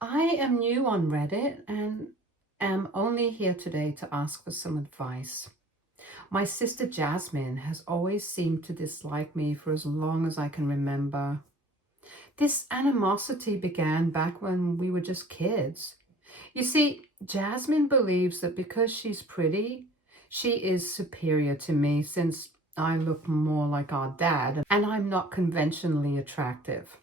I am new on Reddit and am only here today to ask for some advice. My sister Jasmine has always seemed to dislike me for as long as I can remember. This animosity began back when we were just kids. You see, Jasmine believes that because she's pretty, she is superior to me since I look more like our dad and I'm not conventionally attractive.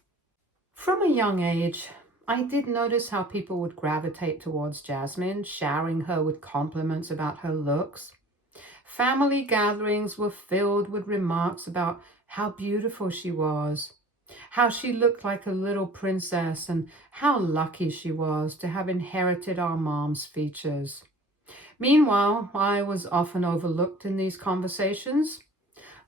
From a young age, I did notice how people would gravitate towards Jasmine, showering her with compliments about her looks. Family gatherings were filled with remarks about how beautiful she was, how she looked like a little princess, and how lucky she was to have inherited our mom's features. Meanwhile, I was often overlooked in these conversations.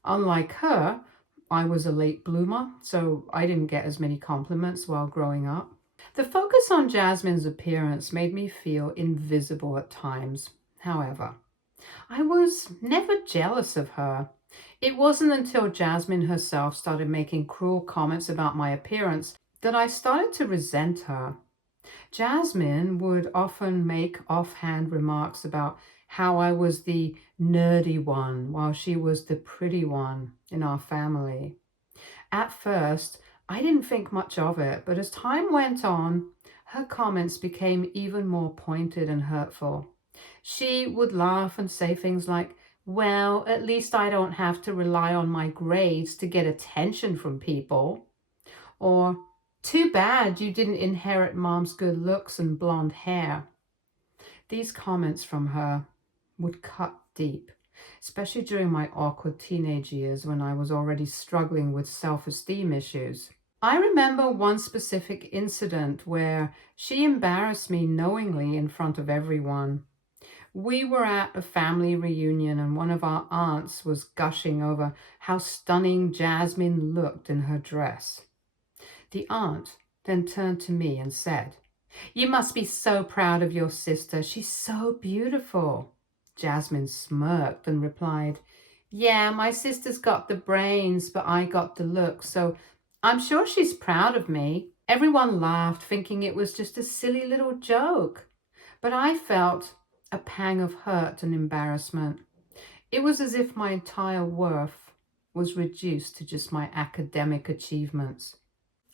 Unlike her, I was a late bloomer, so I didn't get as many compliments while growing up. The focus on Jasmine's appearance made me feel invisible at times. However, I was never jealous of her. It wasn't until Jasmine herself started making cruel comments about my appearance that I started to resent her. Jasmine would often make offhand remarks about how I was the nerdy one while she was the pretty one in our family. At first, I didn't think much of it, but as time went on, her comments became even more pointed and hurtful. She would laugh and say things like, "Well, at least I don't have to rely on my grades to get attention from people." Or, "Too bad you didn't inherit mom's good looks and blonde hair." These comments from her would cut deep, especially during my awkward teenage years when I was already struggling with self-esteem issues. I remember one specific incident where she embarrassed me knowingly in front of everyone. We were at a family reunion and one of our aunts was gushing over how stunning Jasmine looked in her dress. The aunt then turned to me and said, "You must be so proud of your sister. She's so beautiful." Jasmine smirked and replied, "Yeah, my sister's got the brains, but I got the looks, so I'm sure she's proud of me." Everyone laughed, thinking it was just a silly little joke. But I felt a pang of hurt and embarrassment. It was as if my entire worth was reduced to just my academic achievements.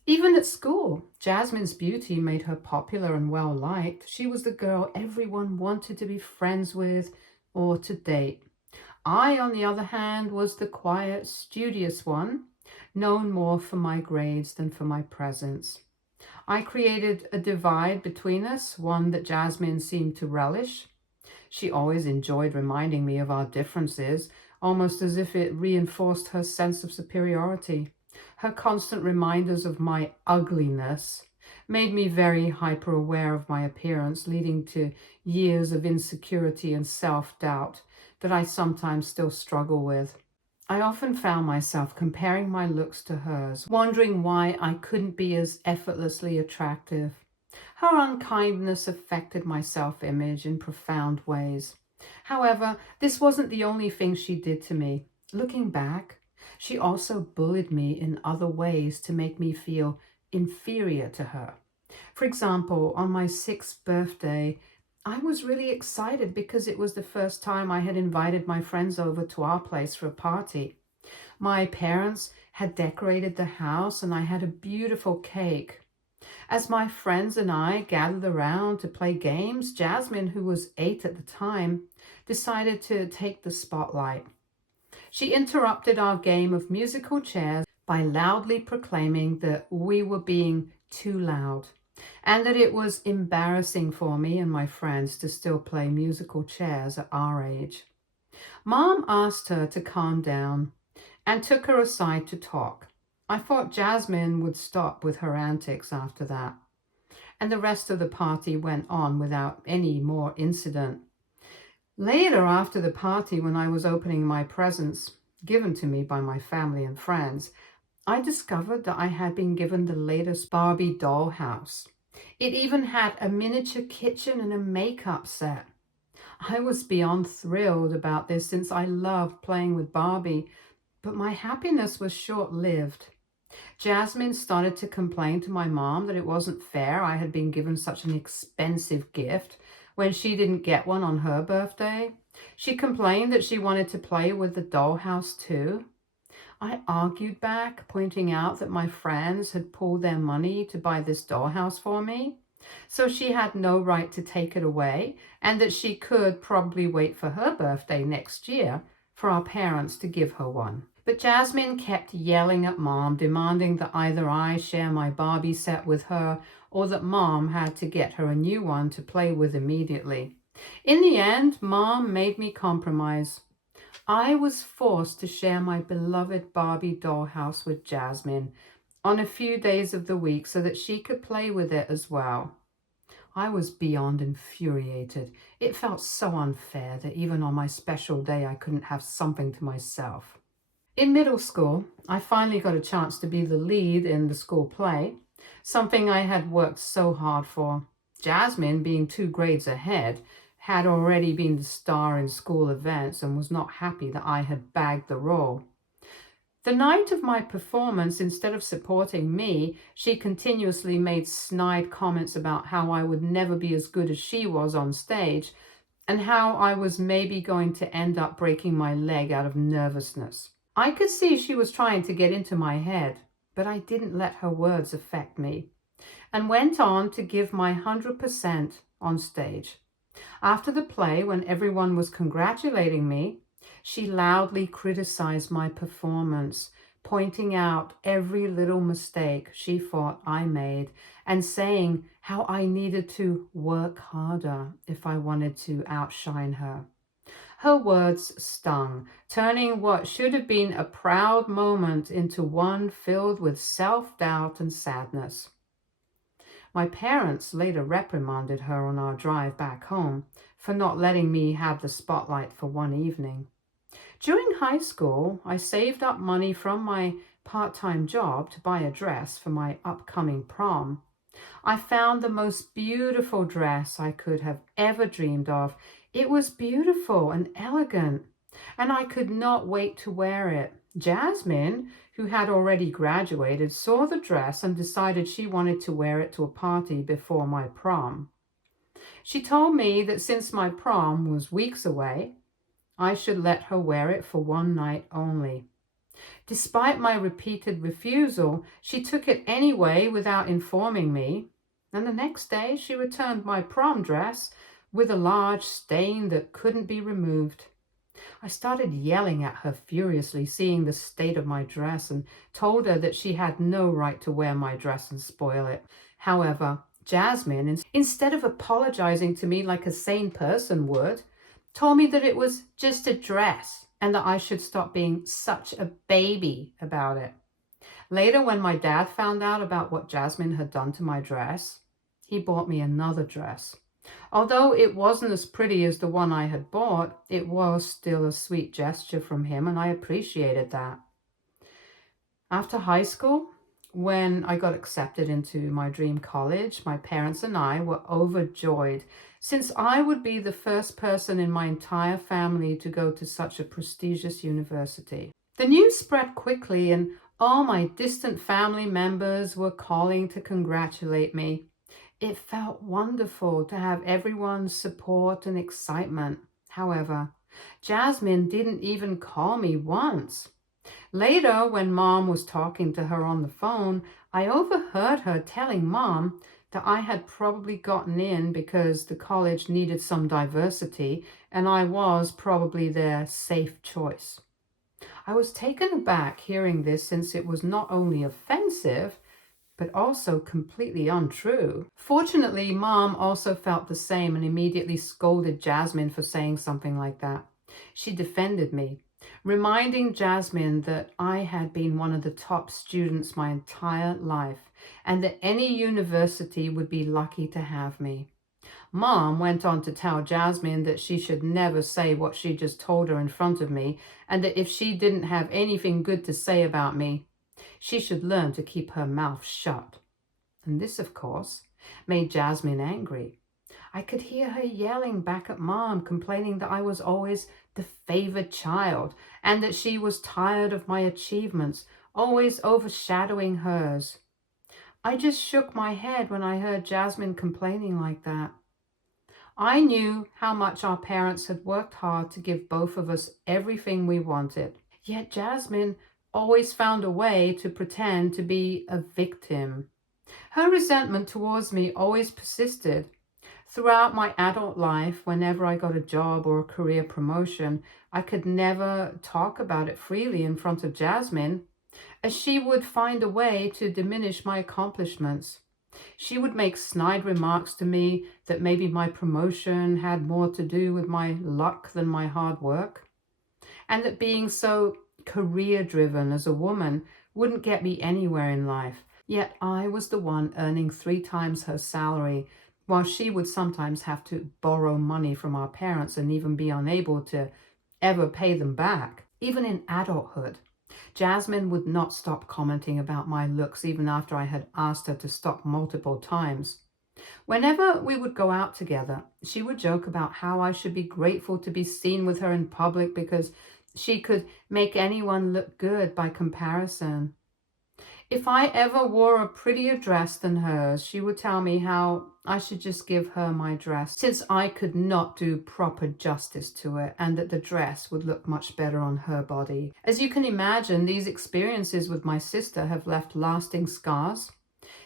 Even at school, Jasmine's beauty made her popular and well liked. She was the girl everyone wanted to be friends with or to date. I, on the other hand, was the quiet, studious one, known more for my grades than for my presence. I created a divide between us, one that Jasmine seemed to relish. She always enjoyed reminding me of our differences, almost as if it reinforced her sense of superiority. Her constant reminders of my ugliness made me very hyper aware of my appearance, leading to years of insecurity and self doubt that I sometimes still struggle with. I often found myself comparing my looks to hers, wondering why I couldn't be as effortlessly attractive. Her unkindness affected my self-image in profound ways. However, this wasn't the only thing she did to me. Looking back, she also bullied me in other ways to make me feel inferior to her. For example, on my 6th birthday, I was really excited because it was the first time I had invited my friends over to our place for a party. My parents had decorated the house and I had a beautiful cake. As my friends and I gathered around to play games, Jasmine, who was 8 at the time, decided to take the spotlight. She interrupted our game of musical chairs by loudly proclaiming that we were being too loud and that it was embarrassing for me and my friends to still play musical chairs at our age. Mom asked her to calm down and took her aside to talk. I thought Jasmine would stop with her antics after that, and the rest of the party went on without any more incident. Later, after the party, when I was opening my presents given to me by my family and friends, I discovered that I had been given the latest Barbie dollhouse. It even had a miniature kitchen and a makeup set. I was beyond thrilled about this since I loved playing with Barbie, but my happiness was short-lived. Jasmine started to complain to my mom that it wasn't fair I had been given such an expensive gift when she didn't get one on her birthday. She complained that she wanted to play with the dollhouse too. I argued back, pointing out that my friends had pooled their money to buy this dollhouse for me, so she had no right to take it away, and that she could probably wait for her birthday next year for our parents to give her one. But Jasmine kept yelling at Mom, demanding that either I share my Barbie set with her or that Mom had to get her a new one to play with immediately. In the end, Mom made me compromise. I was forced to share my beloved Barbie dollhouse with Jasmine on a few days of the week so that she could play with it as well. I was beyond infuriated. It felt so unfair that even on my special day I couldn't have something to myself. In middle school, I finally got a chance to be the lead in the school play, something I had worked so hard for. Jasmine, being 2 grades ahead, had already been the star in school events and was not happy that I had bagged the role. The night of my performance, instead of supporting me, she continuously made snide comments about how I would never be as good as she was on stage and how I was maybe going to end up breaking my leg out of nervousness. I could see she was trying to get into my head, but I didn't let her words affect me and went on to give my 100% on stage. After the play, when everyone was congratulating me, she loudly criticized my performance, pointing out every little mistake she thought I made and saying how I needed to work harder if I wanted to outshine her. Her words stung, turning what should have been a proud moment into one filled with self-doubt and sadness. My parents later reprimanded her on our drive back home for not letting me have the spotlight for one evening. During high school, I saved up money from my part-time job to buy a dress for my upcoming prom. I found the most beautiful dress I could have ever dreamed of. It was beautiful and elegant, and I could not wait to wear it. Jasmine, who had already graduated, saw the dress and decided she wanted to wear it to a party before my prom. She told me that since my prom was weeks away, I should let her wear it for one night only. Despite my repeated refusal, she took it anyway without informing me, and the next day she returned my prom dress with a large stain that couldn't be removed. I started yelling at her furiously, seeing the state of my dress, and told her that she had no right to wear my dress and spoil it. However, Jasmine, instead of apologizing to me like a sane person would, told me that it was just a dress and that I should stop being such a baby about it. Later, when my dad found out about what Jasmine had done to my dress, he bought me another dress. Although it wasn't as pretty as the one I had bought, it was still a sweet gesture from him, and I appreciated that. After high school, when I got accepted into my dream college, my parents and I were overjoyed since I would be the first person in my entire family to go to such a prestigious university. The news spread quickly, and all my distant family members were calling to congratulate me. It felt wonderful to have everyone's support and excitement. However, Jasmine didn't even call me once. Later, when Mom was talking to her on the phone, I overheard her telling Mom that I had probably gotten in because the college needed some diversity and I was probably their safe choice. I was taken aback hearing this, since it was not only offensive, but also completely untrue. Fortunately, Mom also felt the same and immediately scolded Jasmine for saying something like that. She defended me, reminding Jasmine that I had been one of the top students my entire life and that any university would be lucky to have me. Mom went on to tell Jasmine that she should never say what she just told her in front of me, and that if she didn't have anything good to say about me, she should learn to keep her mouth shut. And this, of course, made Jasmine angry. I could hear her yelling back at Mom, complaining that I was always the favored child and that she was tired of my achievements, always overshadowing hers. I just shook my head when I heard Jasmine complaining like that. I knew how much our parents had worked hard to give both of us everything we wanted. Yet Jasmine always found a way to pretend to be a victim. Her resentment towards me always persisted. Throughout my adult life, whenever I got a job or a career promotion, I could never talk about it freely in front of Jasmine, as she would find a way to diminish my accomplishments. She would make snide remarks to me that maybe my promotion had more to do with my luck than my hard work, and that being so career-driven as a woman wouldn't get me anywhere in life. Yet I was the one earning 3 times her salary, while she would sometimes have to borrow money from our parents and even be unable to ever pay them back. Even in adulthood, Jasmine would not stop commenting about my looks even after I had asked her to stop multiple times. Whenever we would go out together, she would joke about how I should be grateful to be seen with her in public because she could make anyone look good by comparison. If I ever wore a prettier dress than hers, she would tell me how I should just give her my dress, since I could not do proper justice to it, and that the dress would look much better on her body. As you can imagine, these experiences with my sister have left lasting scars,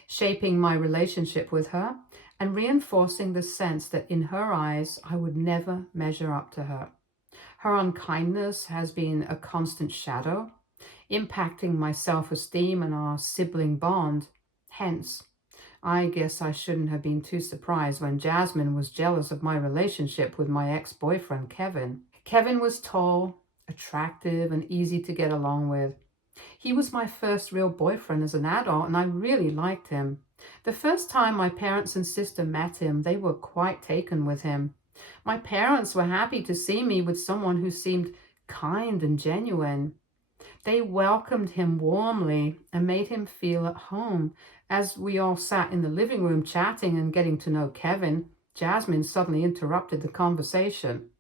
shaping my relationship with her and reinforcing the sense that in her eyes, I would never measure up to her. Her unkindness has been a constant shadow, impacting my self-esteem and our sibling bond. Hence, I guess I shouldn't have been too surprised when Jasmine was jealous of my relationship with my ex-boyfriend, Kevin. Kevin was tall, attractive, and easy to get along with. He was my first real boyfriend as an adult, and I really liked him. The first time my parents and sister met him, they were quite taken with him. My parents were happy to see me with someone who seemed kind and genuine. They welcomed him warmly and made him feel at home. As we all sat in the living room chatting and getting to know Kevin, Jasmine suddenly interrupted the conversation.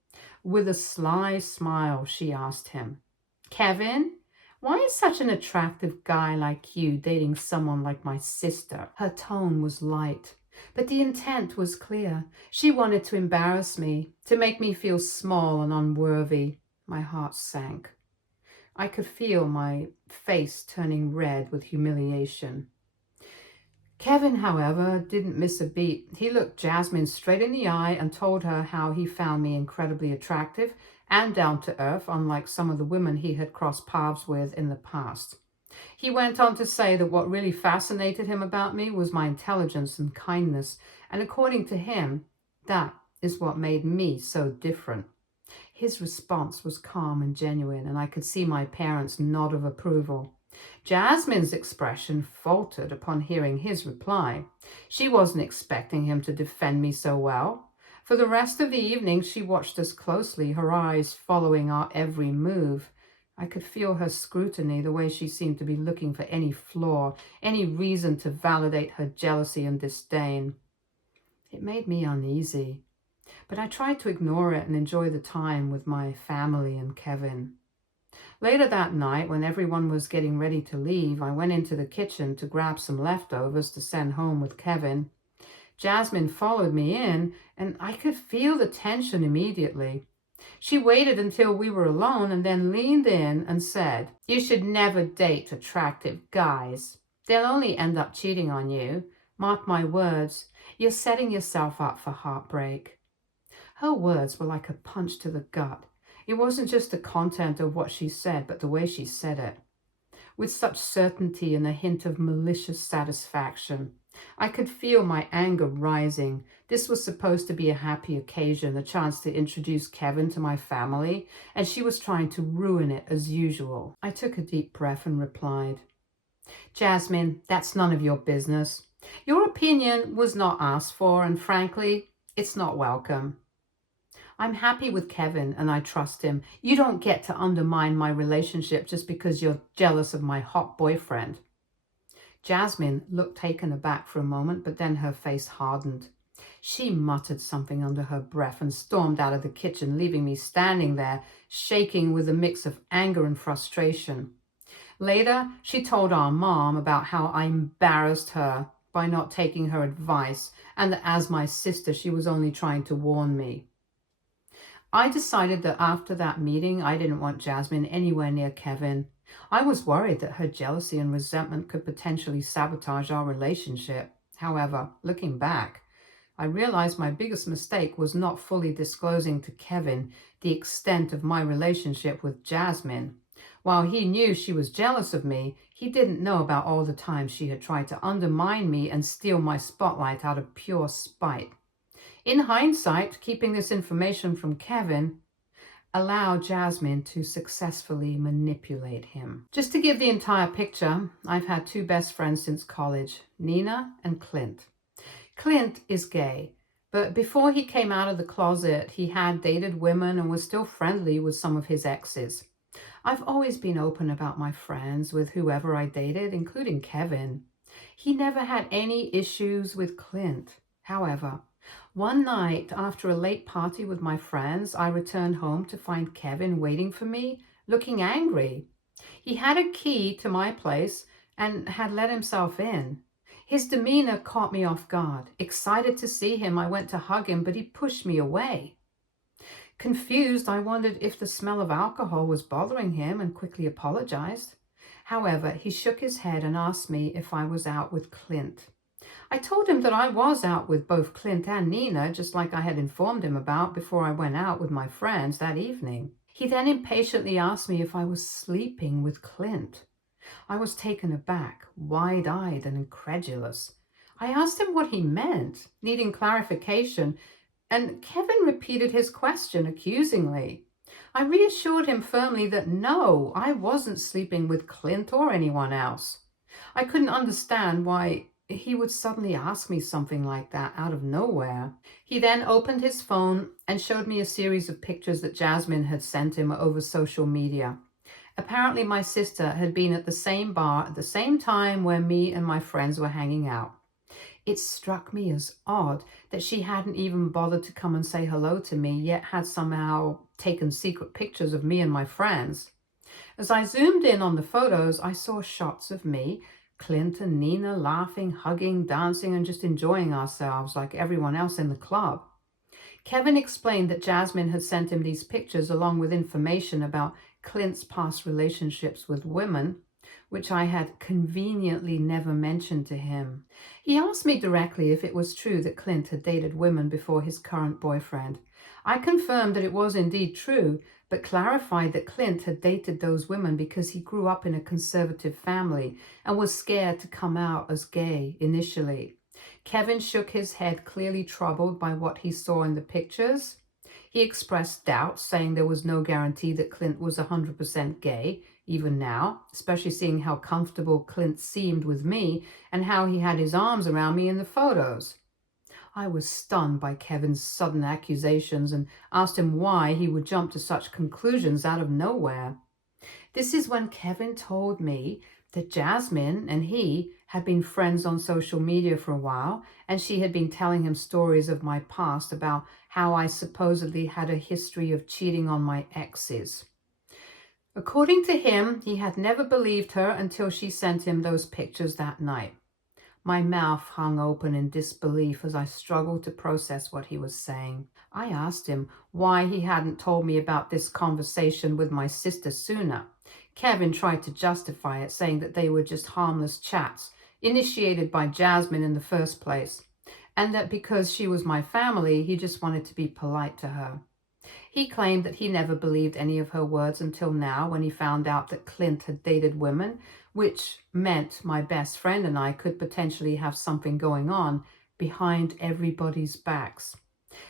With a sly smile, she asked him, "Kevin, why is such an attractive guy like you dating someone like my sister?" Her tone was light, but the intent was clear. She wanted to embarrass me, to make me feel small and unworthy. My heart sank. I could feel my face turning red with humiliation. Kevin, however, didn't miss a beat. He looked Jasmine straight in the eye and told her how he found me incredibly attractive and down to earth, unlike some of the women he had crossed paths with in the past. He went on to say that what really fascinated him about me was my intelligence and kindness, and according to him, that is what made me so different. His response was calm and genuine, and I could see my parents' nod of approval. Jasmine's expression faltered upon hearing his reply. She wasn't expecting him to defend me so well. For the rest of the evening, she watched us closely, her eyes following our every move. I could feel her scrutiny, the way she seemed to be looking for any flaw, any reason to validate her jealousy and disdain. It made me uneasy, but I tried to ignore it and enjoy the time with my family and Kevin. Later that night, when everyone was getting ready to leave, I went into the kitchen to grab some leftovers to send home with Kevin. Jasmine followed me in, and I could feel the tension immediately. She waited until we were alone and then leaned in and said, "You should never date attractive guys. They'll only end up cheating on you. Mark my words, you're setting yourself up for heartbreak." Her words were like a punch to the gut. It wasn't just the content of what she said, but the way she said it. With such certainty and a hint of malicious satisfaction. I could feel my anger rising. This was supposed to be a happy occasion, a chance to introduce Kevin to my family, and she was trying to ruin it as usual. I took a deep breath and replied, "Jasmine, that's none of your business. Your opinion was not asked for, and frankly, it's not welcome. I'm happy with Kevin and I trust him. You don't get to undermine my relationship just because you're jealous of my hot boyfriend." Jasmine looked taken aback for a moment, but then her face hardened. She muttered something under her breath and stormed out of the kitchen, leaving me standing there, shaking with a mix of anger and frustration. Later, she told our mom about how I embarrassed her by not taking her advice, and that as my sister, she was only trying to warn me. I decided that after that meeting, I didn't want Jasmine anywhere near Kevin. I was worried that her jealousy and resentment could potentially sabotage our relationship. However, looking back, I realized my biggest mistake was not fully disclosing to Kevin the extent of my relationship with Jasmine. While he knew she was jealous of me, he didn't know about all the times she had tried to undermine me and steal my spotlight out of pure spite. In hindsight, keeping this information from Kevin allowed Jasmine to successfully manipulate him. Just to give the entire picture, I've had two best friends since college, Nina and Clint. Clint is gay, but before he came out of the closet, he had dated women and was still friendly with some of his exes. I've always been open about my friends with whoever I dated, including Kevin. He never had any issues with Clint. However, one night after a late party with my friends, I returned home to find Kevin waiting for me, looking angry. He had a key to my place and had let himself in. His demeanor caught me off guard. Excited to see him, I went to hug him, but he pushed me away. Confused, I wondered if the smell of alcohol was bothering him and quickly apologized. However, he shook his head and asked me if I was out with Clint. I told him that I was out with both Clint and Nina, just like I had informed him about before I went out with my friends that evening. He then impatiently asked me if I was sleeping with Clint. I was taken aback, wide-eyed and incredulous. I asked him what he meant, needing clarification, and Kevin repeated his question accusingly. I reassured him firmly that no, I wasn't sleeping with Clint or anyone else. I couldn't understand why he would suddenly ask me something like that out of nowhere. He then opened his phone and showed me a series of pictures that Jasmine had sent him over social media. Apparently, my sister had been at the same bar at the same time where me and my friends were hanging out. It struck me as odd that she hadn't even bothered to come and say hello to me, yet had somehow taken secret pictures of me and my friends. As I zoomed in on the photos, I saw shots of me, Clint and Nina laughing, hugging, dancing, and just enjoying ourselves like everyone else in the club. Kevin explained that Jasmine had sent him these pictures along with information about Clint's past relationships with women, which I had conveniently never mentioned to him. He asked me directly if it was true that Clint had dated women before his current boyfriend. I confirmed that it was indeed true, but clarified that Clint had dated those women because he grew up in a conservative family and was scared to come out as gay initially. Kevin shook his head, clearly troubled by what he saw in the pictures. He expressed doubts, saying there was no guarantee that Clint was 100% gay, even now, especially seeing how comfortable Clint seemed with me and how he had his arms around me in the photos. I was stunned by Kevin's sudden accusations and asked him why he would jump to such conclusions out of nowhere. This is when Kevin told me that Jasmine and he had been friends on social media for a while, and she had been telling him stories of my past about how I supposedly had a history of cheating on my exes. According to him, he had never believed her until she sent him those pictures that night. My mouth hung open in disbelief as I struggled to process what he was saying. I asked him why he hadn't told me about this conversation with my sister sooner. Kevin tried to justify it, saying that they were just harmless chats, initiated by Jasmine in the first place, and that because she was my family, he just wanted to be polite to her. He claimed that he never believed any of her words until now, when he found out that Clint had dated women, which meant my best friend and I could potentially have something going on behind everybody's backs.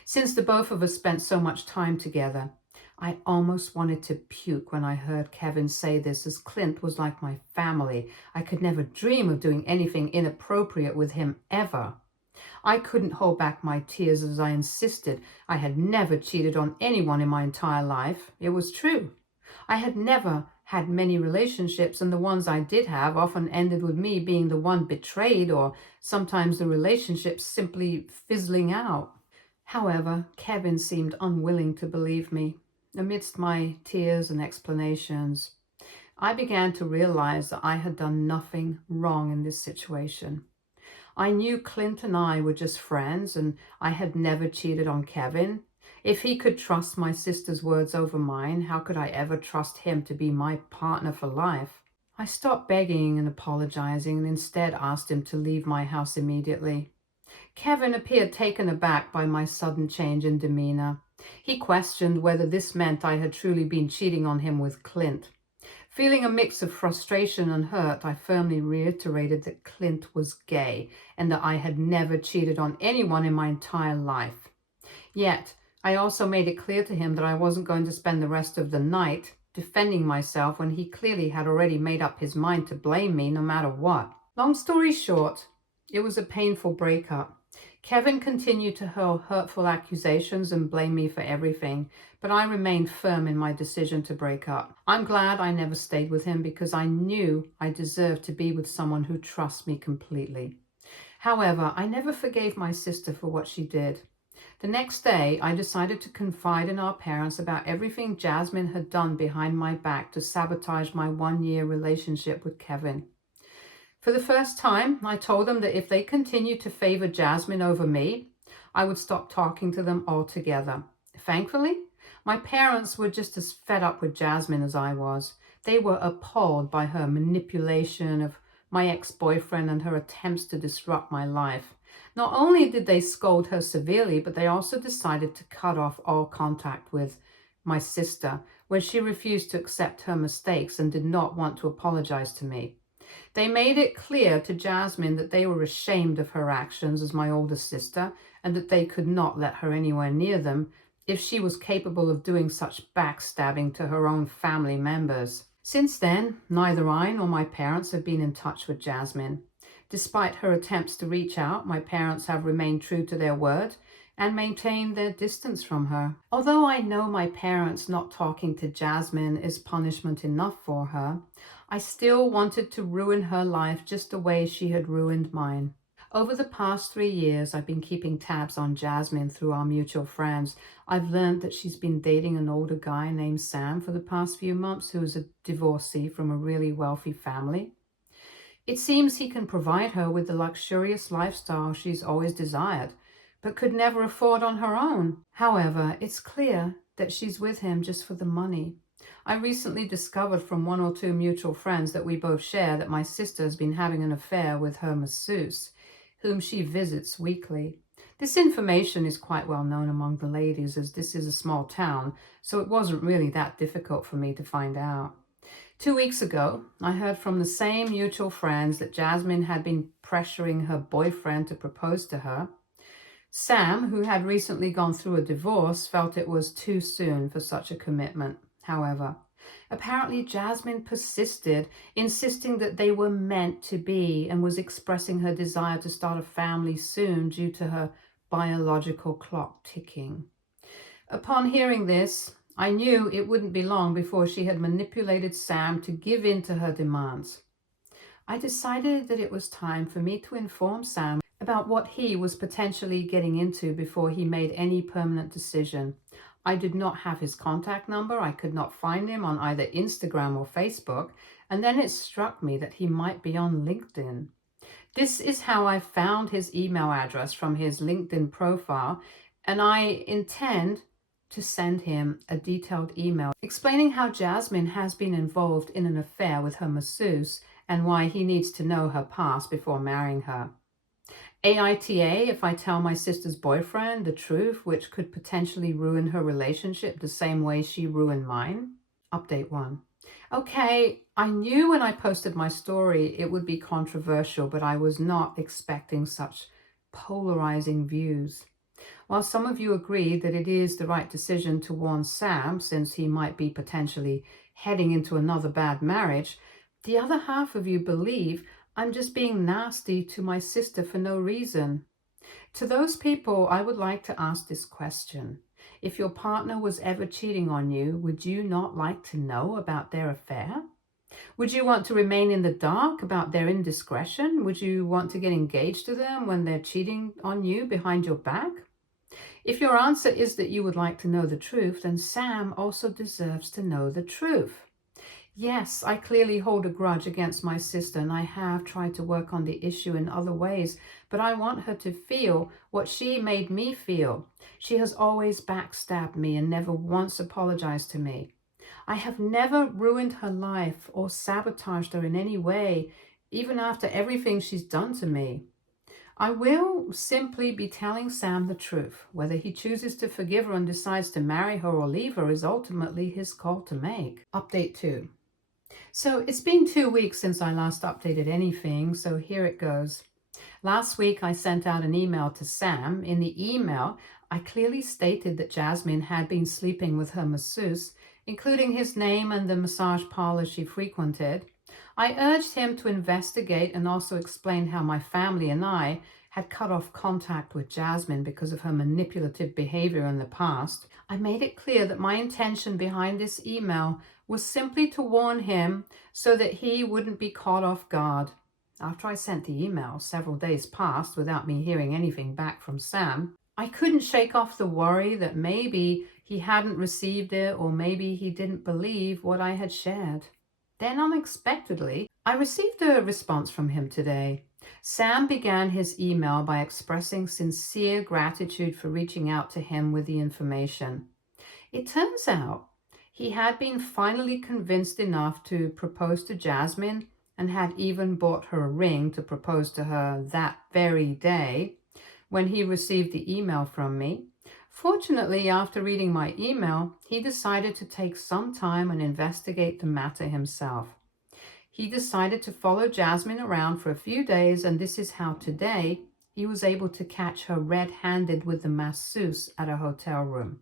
Since the both of us spent so much time together, I almost wanted to puke when I heard Kevin say this, as Clint was like my family. I could never dream of doing anything inappropriate with him ever. I couldn't hold back my tears as I insisted I had never cheated on anyone in my entire life. It was true. I had never had many relationships, and the ones I did have often ended with me being the one betrayed, or sometimes the relationships simply fizzling out. However, Kevin seemed unwilling to believe me. Amidst my tears and explanations, I began to realize that I had done nothing wrong in this situation. I knew Clint and I were just friends, and I had never cheated on Kevin. If he could trust my sister's words over mine, how could I ever trust him to be my partner for life? I stopped begging and apologizing and instead asked him to leave my house immediately. Kevin appeared taken aback by my sudden change in demeanor. He questioned whether this meant I had truly been cheating on him with Clint. Feeling a mix of frustration and hurt, I firmly reiterated that Clint was gay and that I had never cheated on anyone in my entire life. Yet, I also made it clear to him that I wasn't going to spend the rest of the night defending myself when he clearly had already made up his mind to blame me no matter what. Long story short, it was a painful breakup. Kevin continued to hurl hurtful accusations and blame me for everything, but I remained firm in my decision to break up. I'm glad I never stayed with him because I knew I deserved to be with someone who trusts me completely. However, I never forgave my sister for what she did. The next day, I decided to confide in our parents about everything Jasmine had done behind my back to sabotage my one-year relationship with Kevin. For the first time, I told them that if they continued to favor Jasmine over me, I would stop talking to them altogether. Thankfully, my parents were just as fed up with Jasmine as I was. They were appalled by her manipulation of my ex-boyfriend and her attempts to disrupt my life. Not only did they scold her severely, but they also decided to cut off all contact with my sister when she refused to accept her mistakes and did not want to apologize to me. They made it clear to Jasmine that they were ashamed of her actions as my older sister and that they could not let her anywhere near them if she was capable of doing such backstabbing to her own family members. Since then, neither I nor my parents have been in touch with Jasmine. Despite her attempts to reach out, my parents have remained true to their word and maintained their distance from her. Although I know my parents not talking to Jasmine is punishment enough for her, I still wanted to ruin her life just the way she had ruined mine. Over the past 3 years, I've been keeping tabs on Jasmine through our mutual friends. I've learned that she's been dating an older guy named Sam for the past few months who is a divorcee from a really wealthy family. It seems he can provide her with the luxurious lifestyle she's always desired, but could never afford on her own. However, it's clear that she's with him just for the money. I recently discovered from 1 or 2 mutual friends that we both share that my sister has been having an affair with her masseuse, whom she visits weekly. This information is quite well known among the ladies as this is a small town, so it wasn't really that difficult for me to find out. 2 weeks ago, I heard from the same mutual friends that Jasmine had been pressuring her boyfriend to propose to her. Sam, who had recently gone through a divorce, felt it was too soon for such a commitment. However, apparently Jasmine persisted, insisting that they were meant to be and was expressing her desire to start a family soon due to her biological clock ticking. Upon hearing this, I knew it wouldn't be long before she had manipulated Sam to give in to her demands. I decided that it was time for me to inform Sam about what he was potentially getting into before he made any permanent decision. I did not have his contact number. I could not find him on either Instagram or Facebook. And then it struck me that he might be on LinkedIn. This is how I found his email address from his LinkedIn profile, and I intend to send him a detailed email explaining how Jasmine has been involved in an affair with her masseuse and why he needs to know her past before marrying her. AITA if I tell my sister's boyfriend the truth, which could potentially ruin her relationship the same way she ruined mine. Update 1. Okay, I knew when I posted my story it would be controversial, but I was not expecting such polarizing views. While some of you agree that it is the right decision to warn Sam since he might be potentially heading into another bad marriage, the other half of you believe I'm just being nasty to my sister for no reason. To those people, I would like to ask this question. If your partner was ever cheating on you, would you not like to know about their affair? Would you want to remain in the dark about their indiscretion? Would you want to get engaged to them when they're cheating on you behind your back? If your answer is that you would like to know the truth, then Sam also deserves to know the truth. Yes, I clearly hold a grudge against my sister, and I have tried to work on the issue in other ways, but I want her to feel what she made me feel. She has always backstabbed me and never once apologized to me. I have never ruined her life or sabotaged her in any way, even after everything she's done to me. I will simply be telling Sam the truth. Whether he chooses to forgive her and decides to marry her or leave her is ultimately his call to make. Update 2. So it's been 2 weeks since I last updated anything, so here it goes. Last week, I sent out an email to Sam. In the email, I clearly stated that Jasmine had been sleeping with her masseuse, including his name and the massage parlor she frequented. I urged him to investigate and also explain how my family and I had cut off contact with Jasmine because of her manipulative behavior in the past. I made it clear that my intention behind this email was simply to warn him so that he wouldn't be caught off guard. After I sent the email, several days passed without me hearing anything back from Sam. I couldn't shake off the worry that maybe he hadn't received it or maybe he didn't believe what I had shared. Then unexpectedly, I received a response from him today. Sam began his email by expressing sincere gratitude for reaching out to him with the information. It turns out he had been finally convinced enough to propose to Jasmine and had even bought her a ring to propose to her that very day when he received the email from me. Fortunately, after reading my email, he decided to take some time and investigate the matter himself. He decided to follow Jasmine around for a few days, and this is how today he was able to catch her red-handed with the masseuse at a hotel room.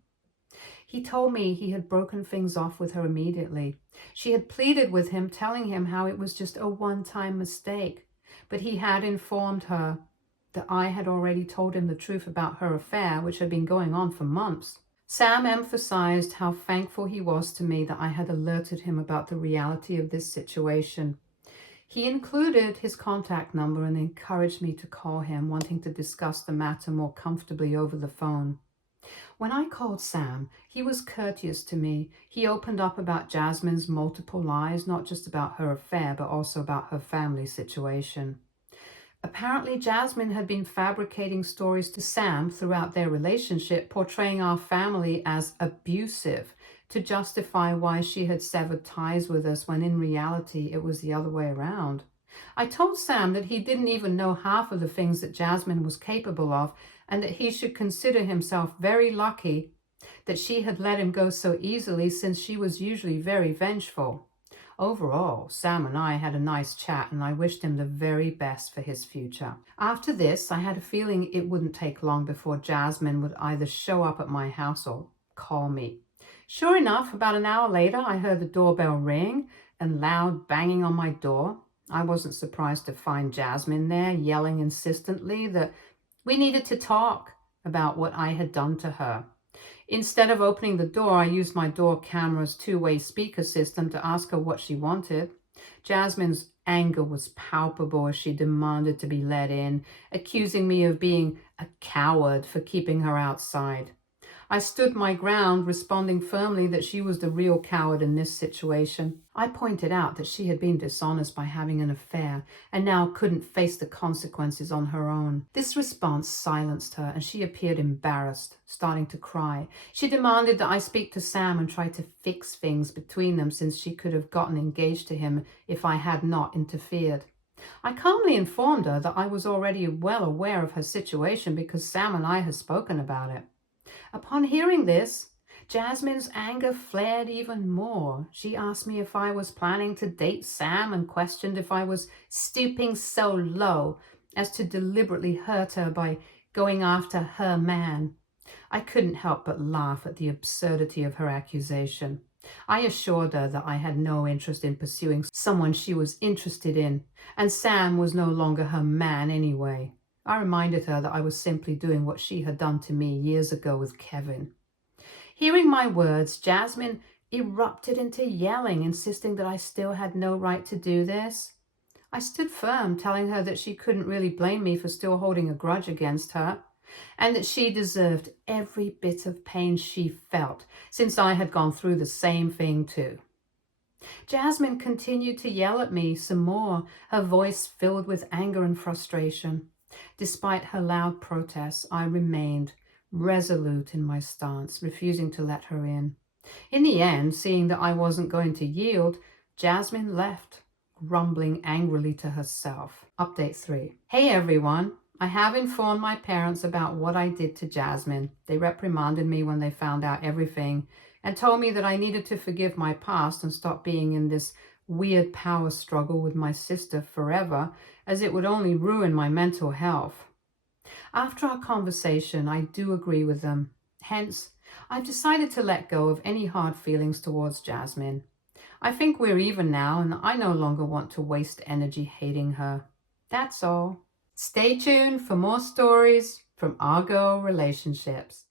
He told me he had broken things off with her immediately. She had pleaded with him, telling him how it was just a one-time mistake, but he had informed her that I had already told him the truth about her affair, which had been going on for months. Sam emphasized how thankful he was to me that I had alerted him about the reality of this situation. He included his contact number and encouraged me to call him, wanting to discuss the matter more comfortably over the phone. When I called Sam, he was courteous to me. He opened up about Jasmine's multiple lies, not just about her affair, but also about her family situation. Apparently, Jasmine had been fabricating stories to Sam throughout their relationship, portraying our family as abusive to justify why she had severed ties with us, when in reality it was the other way around. I told Sam that he didn't even know half of the things that Jasmine was capable of, and that he should consider himself very lucky that she had let him go so easily, since she was usually very vengeful. Overall, Sam and I had a nice chat, and I wished him the very best for his future. After this, I had a feeling it wouldn't take long before Jasmine would either show up at my house or call me. Sure enough, about an hour later, I heard the doorbell ring and loud banging on my door. I wasn't surprised to find Jasmine there, yelling insistently that we needed to talk about what I had done to her. Instead of opening the door, I used my door camera's two-way speaker system to ask her what she wanted. Jasmine's anger was palpable as she demanded to be let in, accusing me of being a coward for keeping her outside. I stood my ground, responding firmly that she was the real coward in this situation. I pointed out that she had been dishonest by having an affair and now couldn't face the consequences on her own. This response silenced her, and she appeared embarrassed, starting to cry. She demanded that I speak to Sam and try to fix things between them, since she could have gotten engaged to him if I had not interfered. I calmly informed her that I was already well aware of her situation because Sam and I had spoken about it. Upon hearing this, Jasmine's anger flared even more. She asked me if I was planning to date Sam and questioned if I was stooping so low as to deliberately hurt her by going after her man. I couldn't help but laugh at the absurdity of her accusation. I assured her that I had no interest in pursuing someone she was interested in, and Sam was no longer her man anyway. I reminded her that I was simply doing what she had done to me years ago with Kevin. Hearing my words, Jasmine erupted into yelling, insisting that I still had no right to do this. I stood firm, telling her that she couldn't really blame me for still holding a grudge against her, and that she deserved every bit of pain she felt, since I had gone through the same thing too. Jasmine continued to yell at me some more, her voice filled with anger and frustration. Despite her loud protests, I remained resolute in my stance, refusing to let her in. In the end, seeing that I wasn't going to yield, Jasmine left, grumbling angrily to herself. Update 3. Hey everyone. I have informed my parents about what I did to Jasmine. They reprimanded me when they found out everything and told me that I needed to forgive my past and stop being in this weird power struggle with my sister forever, as it would only ruin my mental health. After our conversation, I do agree with them. Hence, I've decided to let go of any hard feelings towards Jasmine. I think we're even now, and I no longer want to waste energy hating her. That's all. Stay tuned for more stories from our girl relationships.